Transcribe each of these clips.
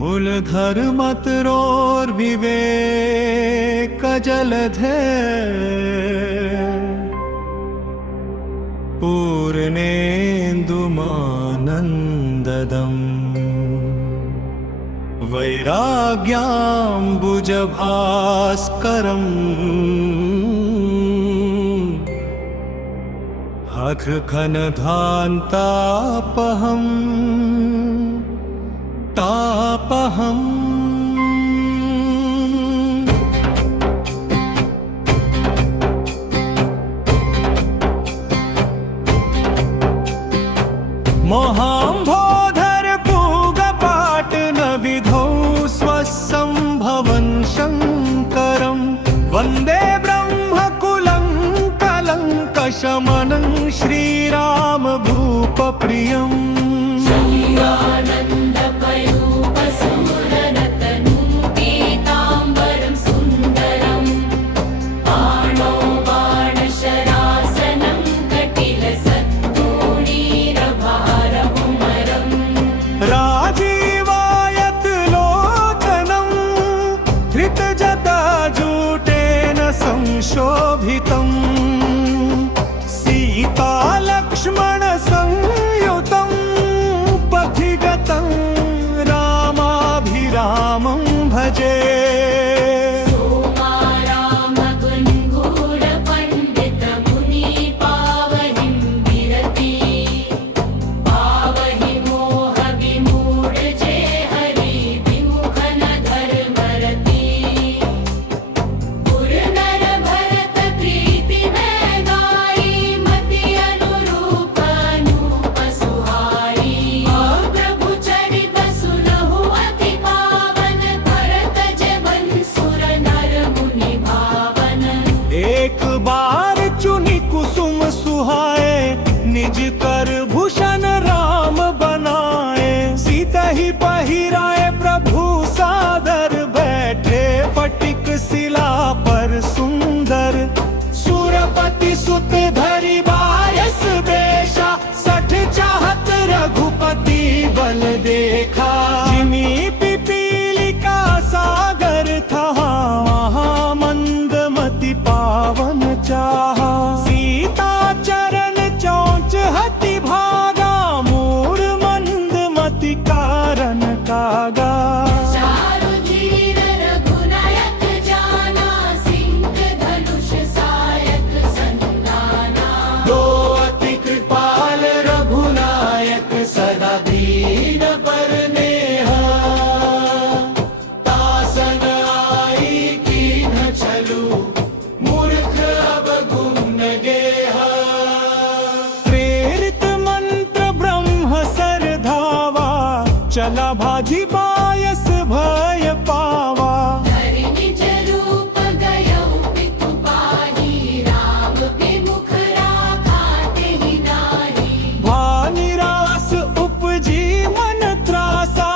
मूलधर मतरोर विवेक जलधे पूर्णेन्दुमानन्ददम् वैराग्याम्बुजभास्करम् अघ्रघनध्वान्तापहम् तापहम् मोहाम्भोधर पूगपाटन विधौ स्वसंभवन् शङ्करम् वन्दे ब्रह्मकुलं कलङ्कशमनं श्रीराम भूपप्रियम् शोभितं सीता लक्ष्मण संयुतं पथिगतं रामाभिरामं भजे सुहाए निज कर भूषण राम बनाए सीता ही पहिराए प्रभु सादर बैठे फटिक शिला पर सुंदर सुरपति सुत धरि बायस बेशा सठ चाहत रघुपति बल देखा जिमी पिपीलिका सागर था महामंदमति पावन चाहा चरण चौंच हति भागा मूर मंद मति कारण कागा चारु धीर रघुनायक जाना सिंह धनुष सायक संधाना दो अति कृपाल रघुनायक सदा दीन पर नेहा तासन आई कीन चलू मूर्ख अब गुण गेहा चला भाजी बायस भय पावा निज रूप गयौ पितु पाही राम विमुख राखा तेहि नाहि भानिरास उपजी मन त्रासा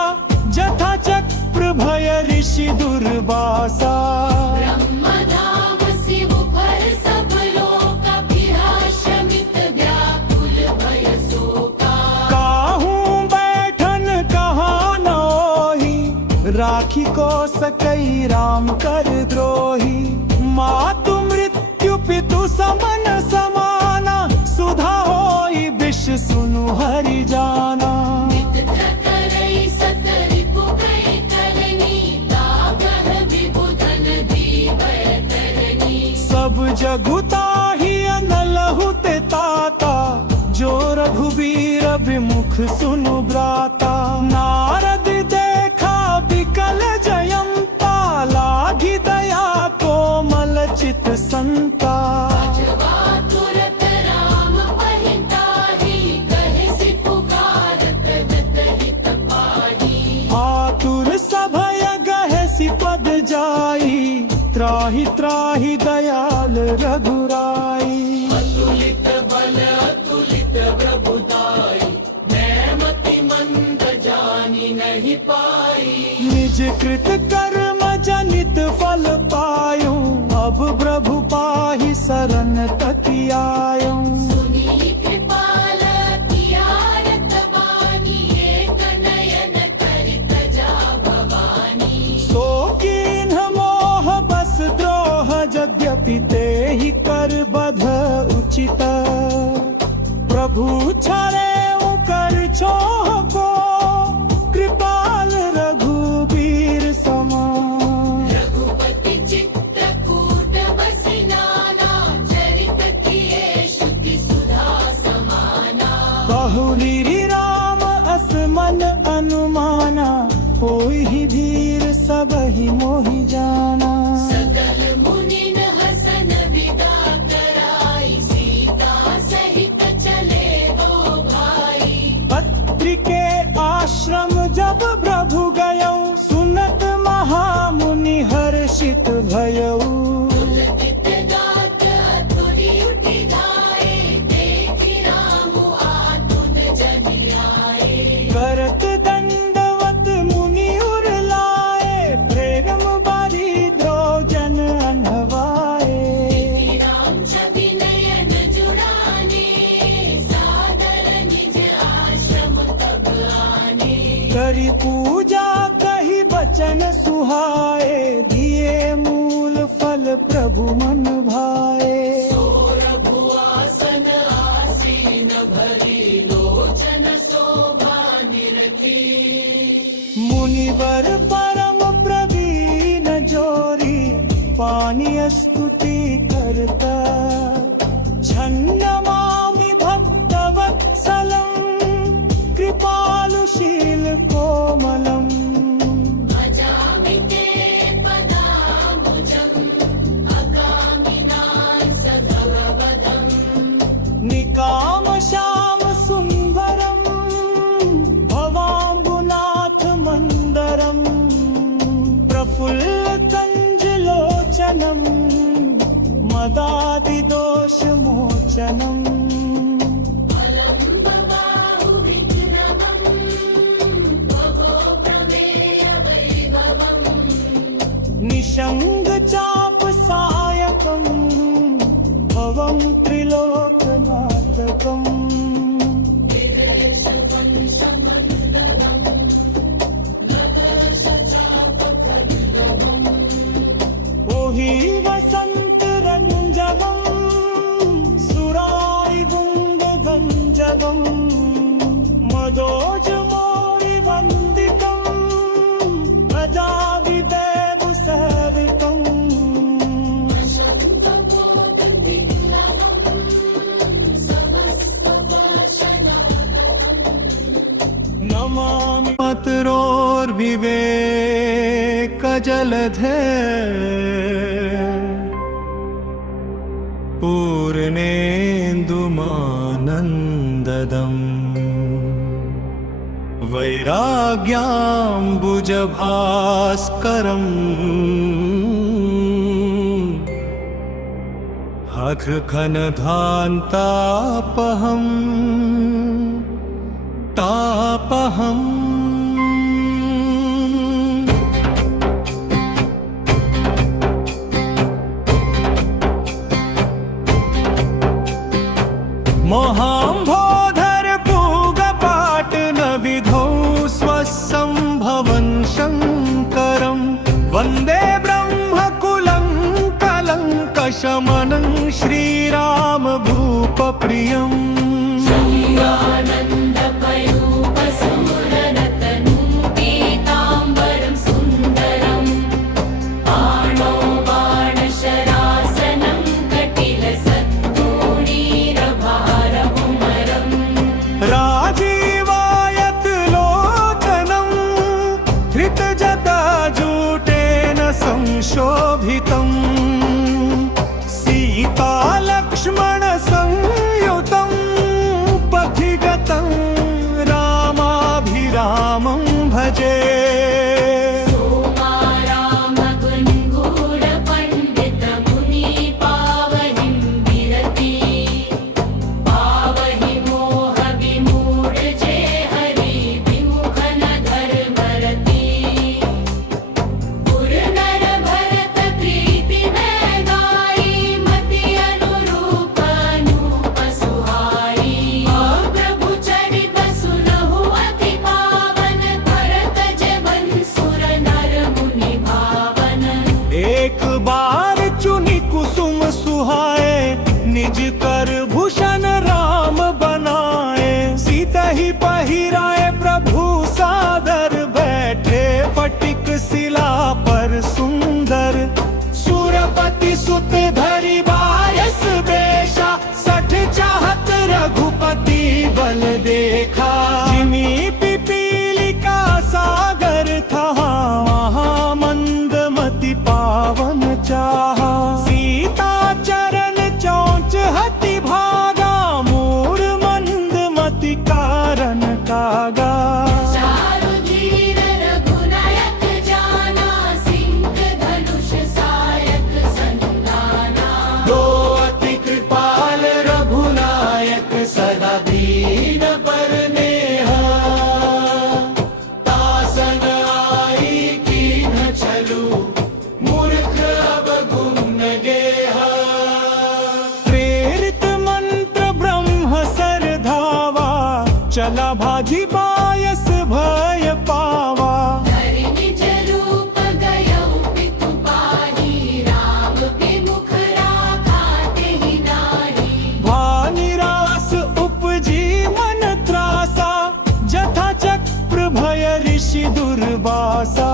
जथा चक्र भय ऋषि दुर्वासा ब्रह्मधाम शिव पर सब लोक अभिलाषमित व्याकुल भय शोका राखी को सकई राम कर द्रोही मातु मृत्यु पितु समन समाना सुधा होई विष सुनु हरि जाना सब जगुताहि अनलहु ते ताता जो रघुबीर विमुख सुनु ब्राता नारद देखा विकल जयंता लागी दया कोमल चित संता तुरत राम पहिताहि कहे सि पुकारत हित पाही आतुर सभय गहे सि पद जाई त्राहि त्राहि दयाल रघुराई अतुलित बल अतुलित प्रभुताई नैमति मंद जानी नहीं पाई निज कृत कर्म जनित फल पायूं अब प्रभु पाहि शरण तकी आयूं सुनी कृपाल कियारत बानी एक नयन करित जा अनुमाना, होई ही धीर सब ही मोहि जाना। सकल मुनिन हसन विदा कराई, सीता सहित चले दो भाई। पत्री के आश्रम जब प्रभु गयौ, सुनत महामुनि हर्षित भयौ। पुलकित गात अतुरी उठि धाये, देखि राम आतुन जनि आए। करत दंडवत मुनि उर लाए, प्रेम बारी द्रोजन अनवाए। राम छवि नयन जुड़ाने, सादर निज आश्रम तब आने। करी पूजा कही बचन सुहाए, दिए मूल फल प्रभु मन भाए। रघुआसन आसीन भरी, लोचन शोभा निरखी। मुनिवर परम प्रवीण जोरी, पानी स्तुति करता। छन्नमामि भक्तवत्सलं, कृपालुशील कोमलम्। भजामि ते पदाम्बुजम्, अगामिना सभवदम्। निकाम श्याम सुन्दरम्, भवाम्बुनाथ मन्दरम्। प्रफुल्ल कञ्जलोचनम्, मदादि दोष मोचनम्। फलं बबाहु विक्रमम्, भवो प्रमेय वैभवम्। निशङ्ग चाप सायकम्, भवं त्रिलोकनाथकम्। ओहि वसंत रंजवम्, सुरारि गुंग गंजवम्। मदोज मोरि वंदितम्, प्रजा विदेव सेवितम्। नमामि मतरोर्विवेक जलधे, पूर्णेन्दुमानन्ददम्। वैराग्याम्बुजभास्करम्, हठखनधान्तापहम् तापहम्। मोहाम्भोधर पूगपाटन विधौ, स्वसंभवन् शङ्करम्। वन्दे ब्रह्मकुलं कलङ्कशमनं, श्रीराम भूपप्रियम्। आनन्द पयूप सुरनतनुं, पीताम्बरं सुन्दरम्। बाणो बाणशरासनं, कटिलसत्तूणीरभारमुमरम्। राजीवायत लोचनम्, धृतजटाजूटेन संशोभितम्। सीता लक्ष्मण संयुतम्, पथिगतं रामाभिरामं भजे। सोमाराम गुणगुण पंडित मुनि, पावहिं विरति। पावहि मोह विमूढ, जे हरि विमुख न धर्मरति। पुर नर भरत प्रीति में गाई, मति अनुरूप अनूप सुहाई। प्रभु चरित सुनहु अति पावन, भरत जबन सुर नर मुनि भावन। एक बार चुनी कुसुम सुहाए, निज कर भूषण राम बनाए। सीता ही पहिराए प्रभु सादर, बैठे फटिक शिला पर सुंदर। सुरपति सुत धरि बायस बेशा, सठ चाहत रघुपति बल देखा। जिमी पिपीली फला भाजी पायस भय पावा धरि निज रूप गयौ पितु पाहि राम विमुख राखा तेहि नाहि भानिरास उपजी मन त्रासा जथा चक्र भय ऋषि दुर्वासा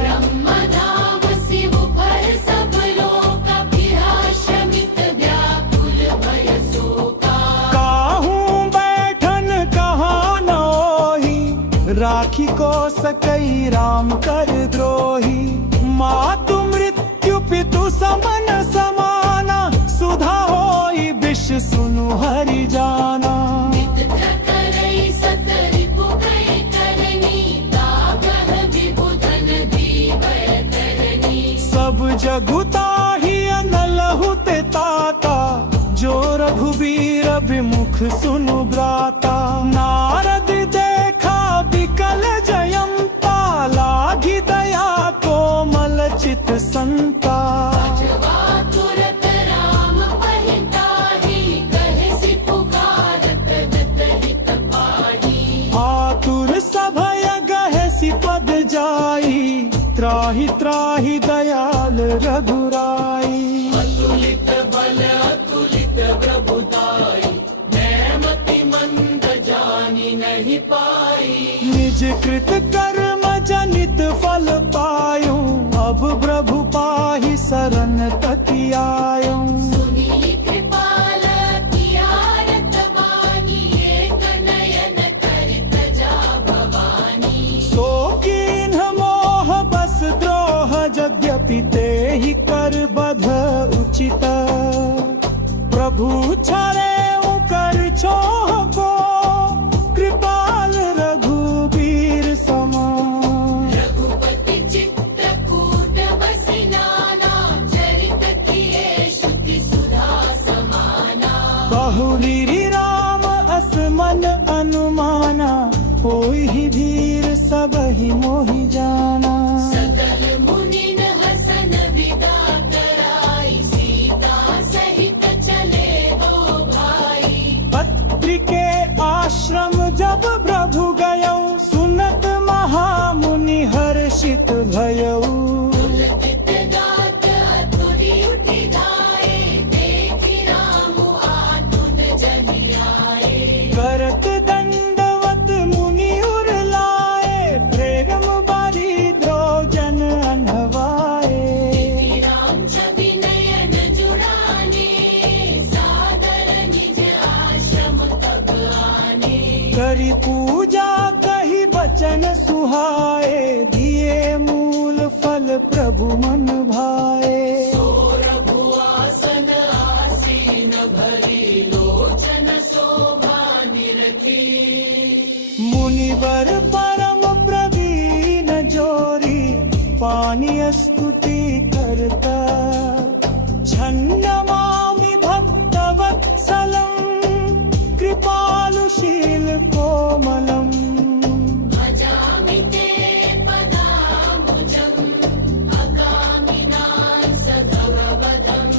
ब्रह्मधाम शिव पर सब लोक विहाश्रमित व्याकुल भय शोका काहूँ बैठन कहाँ नोही राखी को सकई राम कर द्रोही मातु मृत्यु पितु समन समाना सुधा होई विष सुनु हरि जाना करई सत रिपु कई करनी तागह विबुधन दीवय तरनी सब जगुताहि अनलहु ते ताता जो रघुबीर विमुख सुनु ब्राता नारद देखा विकल जयंता लागी दया कोमल चित संता जवा तुरत राम पहिताहि कहे सि पुकारत दत हित पाहि आतुर सभय गहसि पद जाई त्राहि त्राहि दयाल रघुराई अतुलित बल अतुलित प्रभुताई नैमति मंद जानी नहीं पाई निज कृत कर्म जनित फल पायूं अब प्रभु पाहि शरण तकियायूं सुनी कृपाल कियारत बानी एक नयन करित जा भवानी सो कीन्ह मोह बस द्रोह यद्यपि तेहि कर बध उचित प्रभु छरे कर छोह को कृपाल रघुबीर समान रघुपति चित्रकूट बसी नाना चरित किए श्रुति सुधा समाना बहुलीरी राम असमन अनुमाना होई धीर सबहि मोहि जाना सकल मुनिन हसन विदा कराई सीता सहित चले दो भाई पत्रि के आश्रम जब प्रभु गयौ सुनत महामुनि हर्षित भयौ तुलसित गात अतुरी उठि धाये देखि राम आतुन जनि आए करत दंडवत मुनि उर लाए प्रेम बारी द्रोजन अनवाए राम छवि नयन जुड़ाने सादर निज आश्रम तब आने करी पूजा कही बचन सुहाए दिए मूल फल प्रभु मन भाए सो रघुआसन आसीन भरी लोचन शोभा निरखी मुनिवर परम प्रवीण जोरी पानी स्तुति करता छन्नमामि भक्तवत्सलं कृपालुशील कोमलम् भजामि ते पदाम्बुजम् अगामिना सधववदम्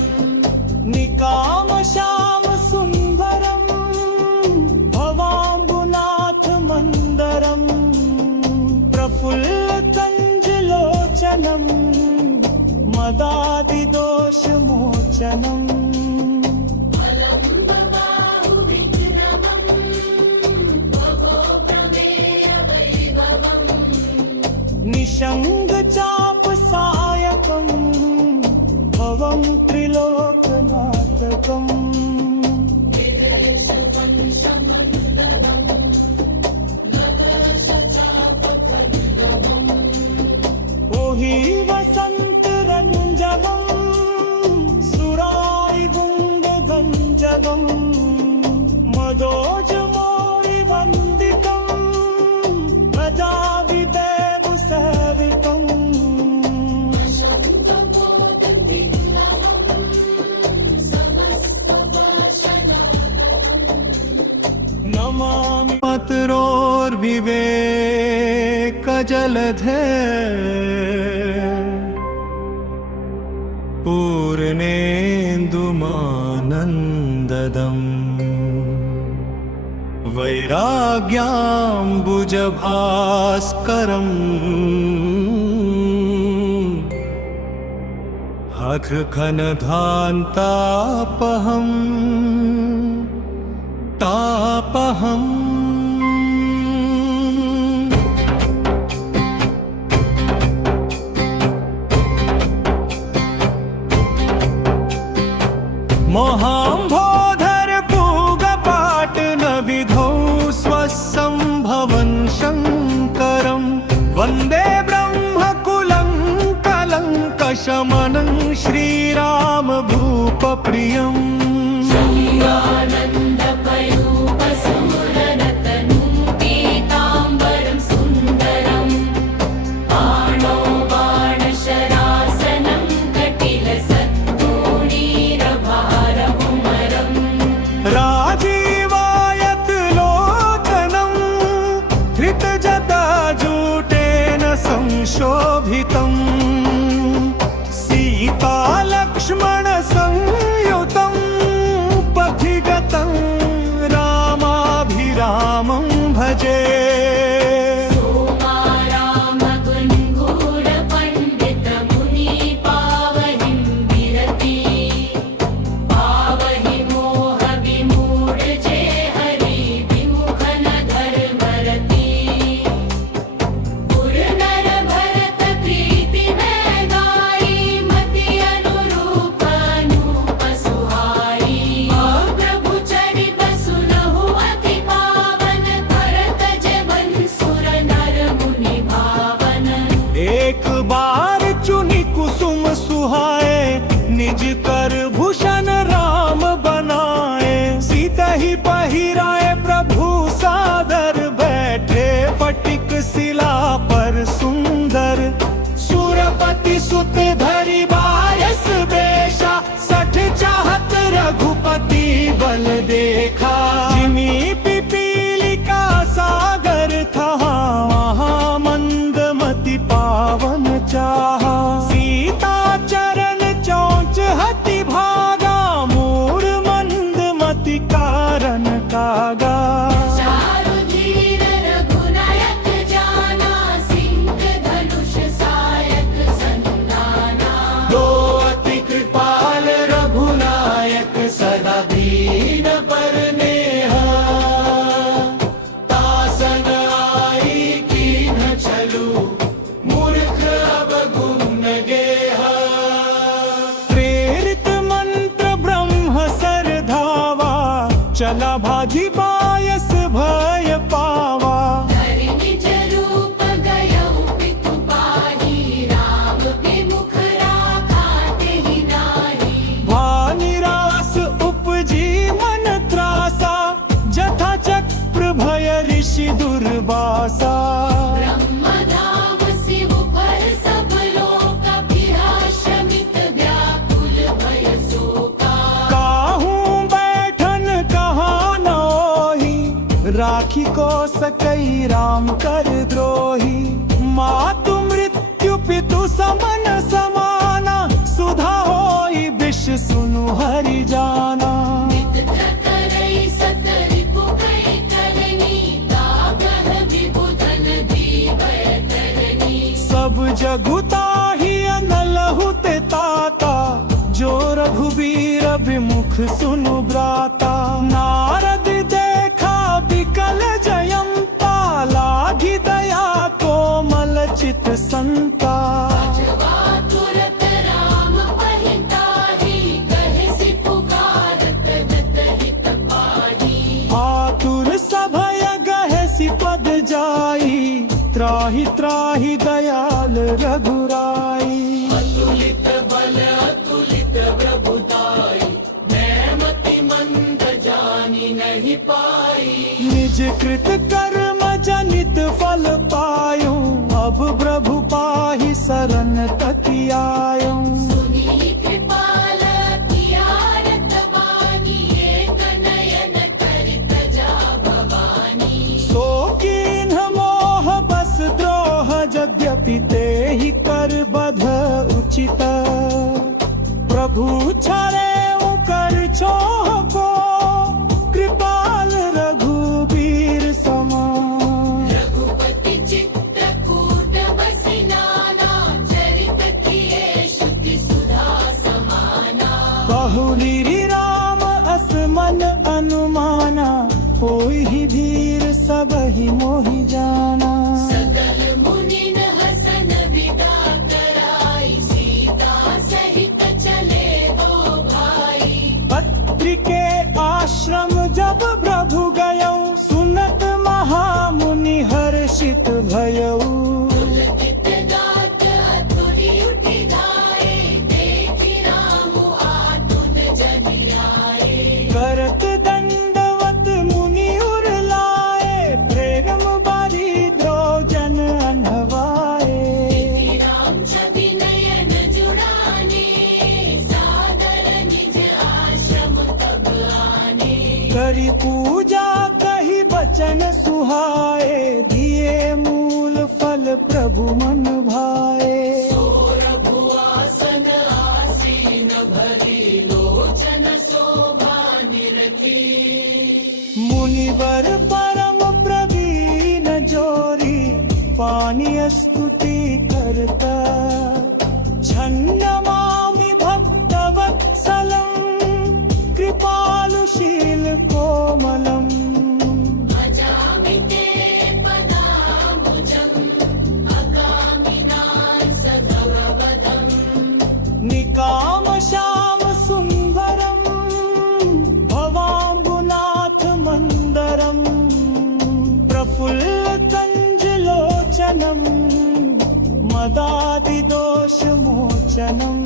निकाम श्याम सुंदरम भवाम्बुनाथ मंदरम प्रफुल्ल कंजलोचनम मदादि दोष मोचनम अलम्बबाहु विक्रमम् भवो प्रमेय वैभवम् निशंग चाप सायकम भवम त्रिलोकनाथकम ओहि वसंत रंजगम सुराई गुंग गंजगम मदोज मोरि वंदितम प्रजा विदेव सेविकम नमामि पत्रोर्विवेक जलधे पूर्णेन्दुमानन्ददम् वैराग्याम्बुजभास्करम् अघ्रघनधान्तापहम् तापहम् मोहाम्भोधर पूगपाटन विधौ स्वसंभवन् शङ्करं वन्दे ब्रह्मकुलं कलङ्कशमनं श्रीराम भूपप्रियम् श्रीरानन्दपयूपसुरनतनुं पीताम्बरं सुन्दरम् पाणौ बाणशरासनं कटिलसत्तूणीरभारमुमरम् राजीवायत लोचनं धृतजटाजूटेन संशोभितम् सीतालक्ष्मण संयुतं पथिगतं रामाभिरामं भजे सोमारामगुणगुणपण्डितमुनि पावहिं विरति पावहि मोहविमूढजे हरि विमुखनधर्मरति पुरनरभरत प्रीतिमय गाई मति अनुरूप अनूपसुहाई प्रभु चरित सुनहु अति पावन भरत जबन सुर नर मुनि भावन एक बार चुनी कुसुम सुहाए निज कर भूषण राम बनाए सीता ही पहिराए प्रभु सादर बैठे फटिक शिला पर सुंदर सुरपति सुत धरि बायस बेशा सठ चाहत रघुपति बल देखा जिमी पिपीलिका सागर था महामंदमति पावन चाहा सीता चरण चौंच हति भागा मूर मंदमति कारण कागा चारु धीर रघुनायक जाना सिंह धनुष सायक संताना दो अति कृपाल रघुनायक सदा दीन पर नेहा तासन आई कीन चलू मूर्ख अब गुम गेहा प्रेरित मंत्र ब्रह्म सर धावा चला भाजी बायस भय पावा धरि निज रूप गयौ पितु पाहि राम विमुख राखा तेहि नाहि भानिरास उपजी मन त्रासा जथा चक्र भय ऋषि दुर्वासा ब्रह्मधाम शिव पर सब लोक अभिलाषमित व्याकुल भय शोका काहूँ बैठन कहाँ नोही राखी को सकई राम कर द्रोही मातु मृत्यु पितु समन समाना सुधा होई विष सुनु हरि जाना करई सत रिपु कई करनी तागह विबुधन दीवय तरनी सब जगुताहि अनलहु ते ताता जो रघुबीर विमुख सुनु ब्राता नारद देखा विकल जयंता लागी दया कोमल चित संता जवा तुरत राम पहिताहि कहे सि पुकारत दत हित पाहि आतुर सभय गहे सिपद जाई त्राहि त्राहि दयाल रघुराई अतुलित बल अतुलित प्रभुताई नैमति मंद जानी नहीं पाई निज कृत कर्म जनित फल पायो अब प्रभु पाहि शरण तकियायो सुनी कृपाल कियारत बानी एक नयन करित जा भवानी सो कीन्ह मोह बस द्रोह यद्यपि ते ही कर बध उचित प्रभु छरे कर छोह को कृपाल रघुबीर सुहाए, दिए मूल फल प्रभु मन भाए। रघुआसन आसीन भरी लोचन शोभा निरखी। मुनिवर परम प्रवीण जोरी, पानी स्तुति करता। छन्नमामि भक्तवत्सलं, कृपालुशील कोमलम्। भजामि ते पदाम्बुजम्, अगामिनासगववदम्। निकामश्याम सुन्दरम्, भवाम्बुनाथ मन्दरम्। प्रफुल्लकञ्जलोचनम्, मदादिदोषमोचनम्।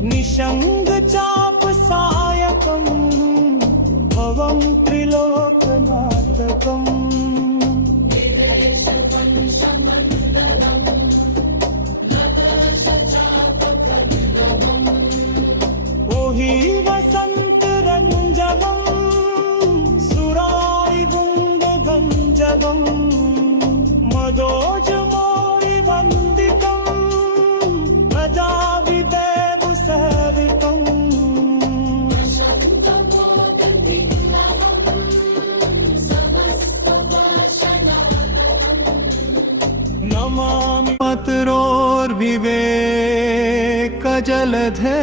निशङ्ग चाप सायकम्, भवं त्रिलोकनाथकम्। ओहि वसन्त रञ्जगम्, सुरारिगुङ्गगञ्जगम्। मदोजमौरिवन्दितम्, भजाविदेव सेवितम्। नमामि मतरोर्विवेकजलधे,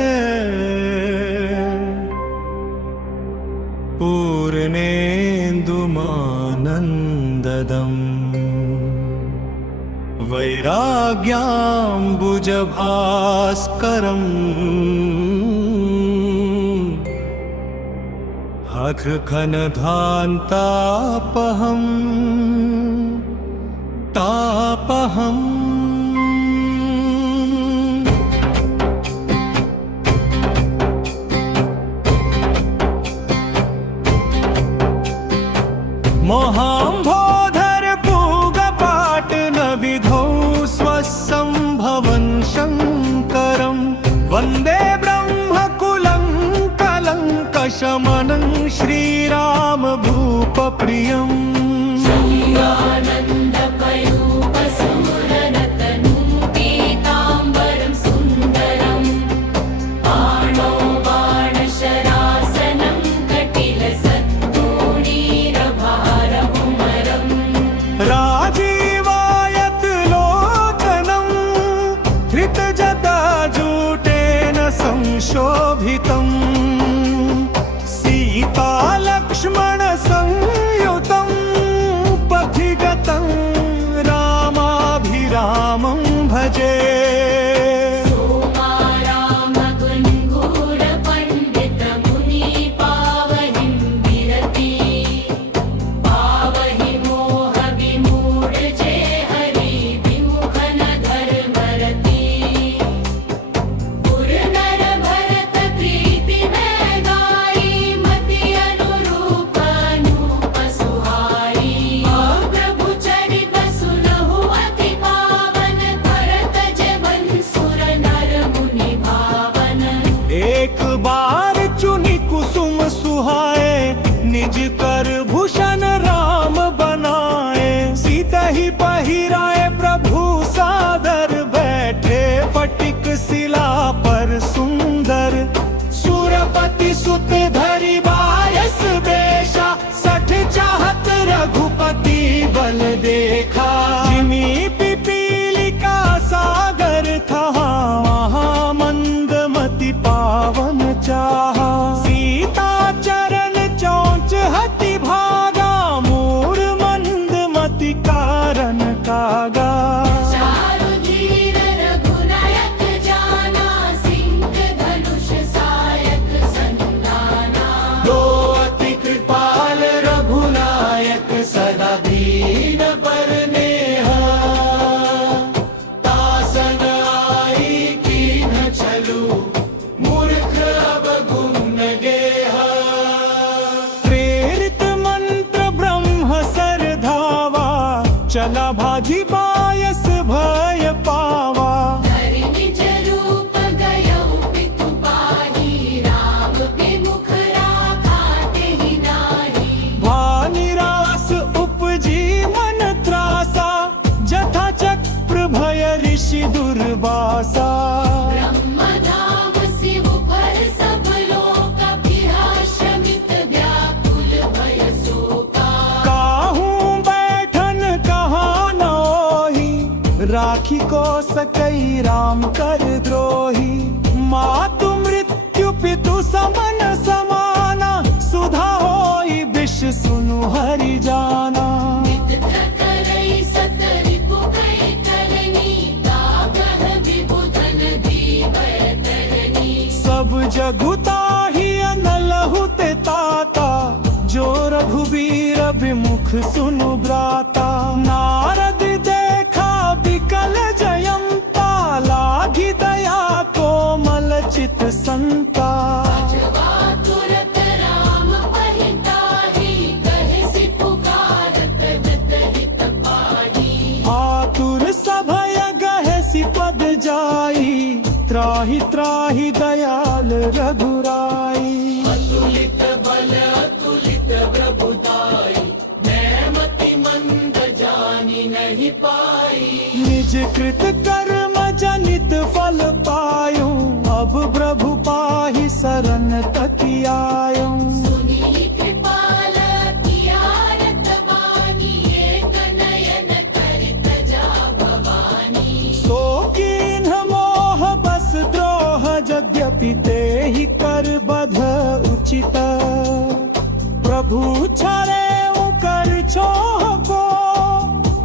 पूर्णेन्दुमानन्ददम्। वैराग्याम्बुजभास्करम्, हघ्रघनध्वान्तापहम् तापहम्। मोहाम्भोधर पूगपाटन विधौ स्वसम्भवन् शङ्करम्। वन्दे ब्रह्मकुलं कलङ्कशमनं, श्रीराम भूपप्रियम्। आनन्दकयूपसुरनतनुं, पीताम्बरं सुन्दरम्। बाणो बाणशरासनं, कटिलसत्तूणीरभारहुमरम्। राजीवायतलोचनम्, धृतजटाजूटेन संशोभितम्। सीतालक्ष्मण संयुतं, पथिगतं रामाभिरामं भजे। सोमारामगुणगुणपण्डितमुनि, पावहिं विरति। पावहि मोहविमूढजे हरि, विमुखन धर्मरति। पुरनर भरत प्रीति में गाई, मति अनुरूप अनूप सुहाई। प्रभु चरित सुनहु अति पावन, भरत जबन सुर नर मुनि भावन। एक बार चुनी कुसुम सुहाए, निज कर भूषण राम बनाए। सीता ही पहिराए प्रभु सादर, बैठे फटिक शिला पर सुंदर। सुरपति सुत धरि बायस बेशा, 60 चाहत रघुपति बल देखा। जिमी पिपीलिका सागर था, वहाँ मंदमति पावन चाहा। सीता चरण चौंच हति भागा, मूर मंदमति कारण कागा। चारु धीर रघुनायक जाना, सिंह धनुष सायक संताना। दो अति कृपाल रघुनायक, सदा दीन पर नेहा। तासन आई कीन्ह चलू, मूर्ख अब गुण गेहा। प्रेरित मंत्र ब्रह्म सर धावा, चला भाजी बायस भय पावा। धरि निज रूप गए बासा ब्रह्मधाम शिव पर सब लोक अभिहा शमित व्याकुल भय शोका काहूँ बैठन कहाँ नोही राखी को सकई राम कर द्रोही मातु मृत्यु पितु समन समाना सुधा होई विष सुनु हरि जाना करई सत रिपु कई करनी तागह विबुधन दीवय तरनी सब जगुताही अनलहु ते ताता जो रघुबीर विमुख सुनु ब्राता नारद देखा बिकल जयंता लागी दया कोमल चित संता जवा तुरत राम पहिताही कहे सि पुकारत दत हित पाही आतुर सभय गहे सिपद जाई त्राहि त्राहि दयाल रघुराई अतुलित बल अतुलित प्रभुताई नैमति मंद जानी नहीं पाई निज कृत कर्म जनित फल पायूं अब प्रभु पाहि शरण तकियायूं सुनी कृपाल कियारत वाणी एक नयन करित जा भवानी सो कीन्ह मोह बस द्रोह यद्यपि ते ही कर बध उचित प्रभु छरे कर छोह को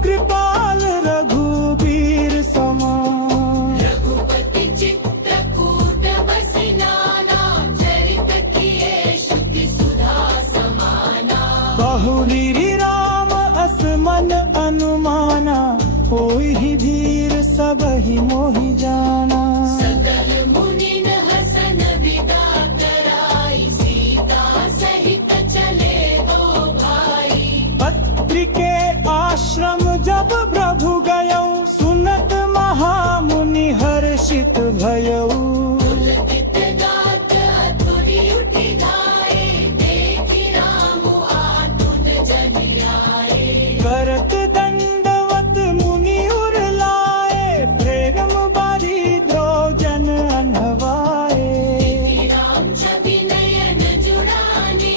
कृपाल रघुबीर समान रघुपति चित्तकूट बसि नाना चरित किए श्रुति सुधा समाना बहुलीरी राम असमन अनुमाना होई ही धीर सब ही मोहि जाना सकल मुनिन हसन विदा कराई सीता सहित चले दो भाई पत्री के आश्रम जब प्रभु गयो सुनत महामुनि हर्षित भयऊ उलटित गात अतुरी उठि धाये देखि राम आतुन जनि आए करत दंडवत मुनि उर लाए प्रेम बारी द्रोजन अनवाए राम छवि नयन जुड़ाने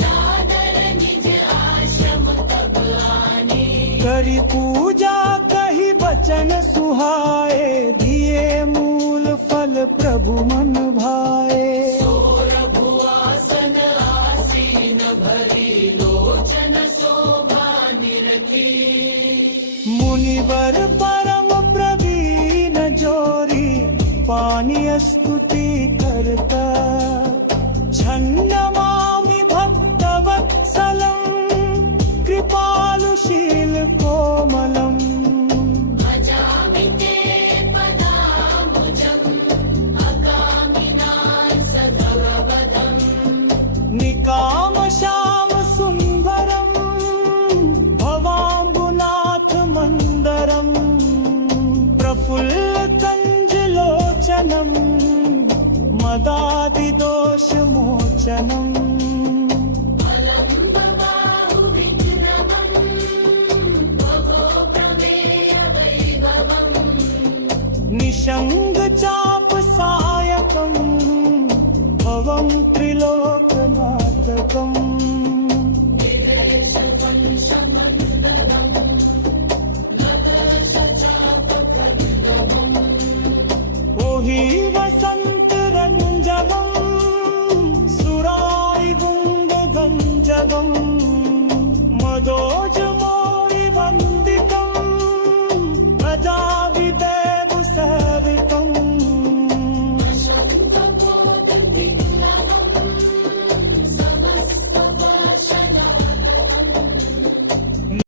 सादर निज आश्रम तब आने करी पूजा कही बचन सुहाए दिए मूल फल प्रभु मन भाए सो रघुआसन आसीन भरी लोचन शोभा निरखी मुनिवर परम प्रवीण जोरी पानी स्तुति करता छन्नमामि भक्तवत्सलं कृपालुशील कोमलम् भजामि ते पदाम्बुजम् अगामिना सधववदम् निकाम श्याम सुंदरम भवाम्बुनाथ मंदरम प्रफुल्ल कंजलोचनम मदादि दोष मोचनम